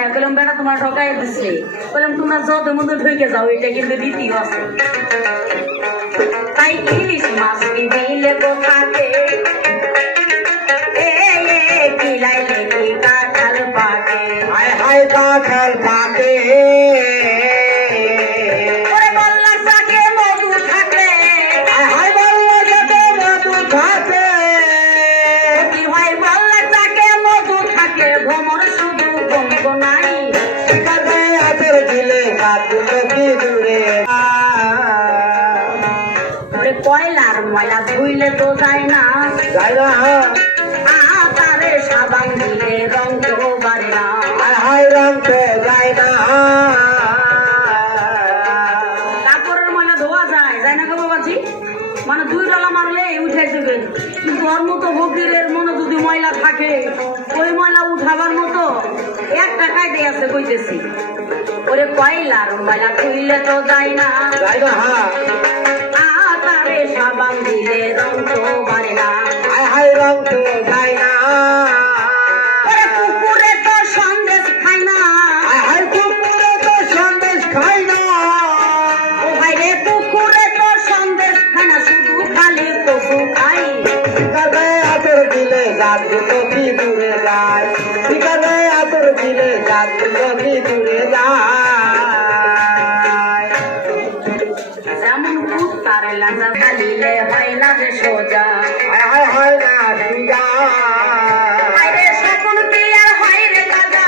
না, বললাম বেটা তোমার ঠকাই দিছে, বললাম তোমরা যত মধ্যে ঢুকে যাও, এটা কিন্তু দ্বিতীয় আছে। তাই ইলিশ মাছ দিলে কোথাকে কিলাইলে কি কাঁঠাল পাকে, হায় হায় কাঁঠাল পাকে বল্লা চাকে মধু থাকে, হায় বল্লা যাতে মধু থাকে কি হয় বল্লা চাকে মধু থাকে, ভ্রমর শুধু গঙ্গ নাই, শিকারে হাতের দিলে কাঁদলো কি দূরে কয়লার ময়লা ধুইলে তো যায় না, যাই না তারে সাবান দিলে রং তো বাড়ে না, হায় হায় রং তো যায় না কাপড়ের ময়লা ধোয়া যায়, যায় না গো বাবাজি, মানে 2 ডলা মারলে উঠে যাবে, কিন্তু ওর মতো ফকিরের মনে যদি ময়লা থাকে, ওই ময়লা উঠাবার মতো 1 টাকায় দিয়ে আছে কইতেছি, ওরে কয়লার ময়লা ধুইলে তো যায় না, যাই না তারে সাবান দিলে রং তো বাড়ে না, হায় হায় রং তো যায় না ওরে কুকুরে তো সন্দেশ খায় না, হায় হায় কুকুরে তো সন্দেশ খায় না ও ভাই রে কুকুরে তো সন্দেশ খায় না, শুধু খালি কচু খাই, শিকারে হাতের দিলে জাতগুলো কি দূরে যায় শিকারে হাতের দিলে জাতগুলো কি দূরে যায় যেমন কুত্তার লাজা ঢালিলে হয় না যে সোজা, হায় হায় হয় না সুজা আরে সকল কি আর হয় রে দাদা,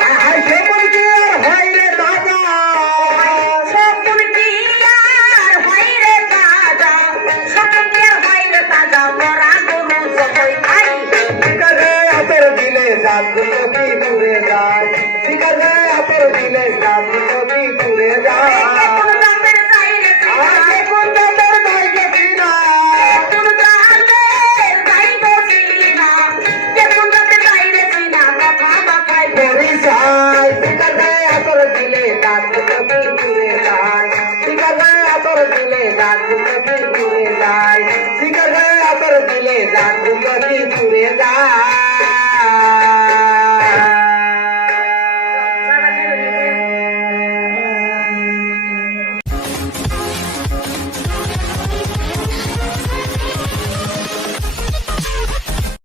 হায় হায় সকল কি আর হয় রে দাদা সকল কি আর হয় রে দাদা, সকল কি আর হয় রে দাদা, মরা গরু যতই খাই, শিকারে হাতের দিলে জাতগুলো কি দূরে যায় শিকারে হাতের দিলে জাতগুলো কি দূরে যায় কোন দাঁতের যাই রে আরে কোন দাঁতের দাইকে কিনা কোন দাঁতের যাই বসিনা, কোন দাঁতের যাই রে চিনা, কথা বাতায় পরিচয় শিকারে হাতের দিলে জাতগুলো কি দূরে যায় শিকারে হাতের দিলে জাতগুলো কি দূরে যায় শিকারে হাতের দিলে জাতগুলো কি দূরে যায়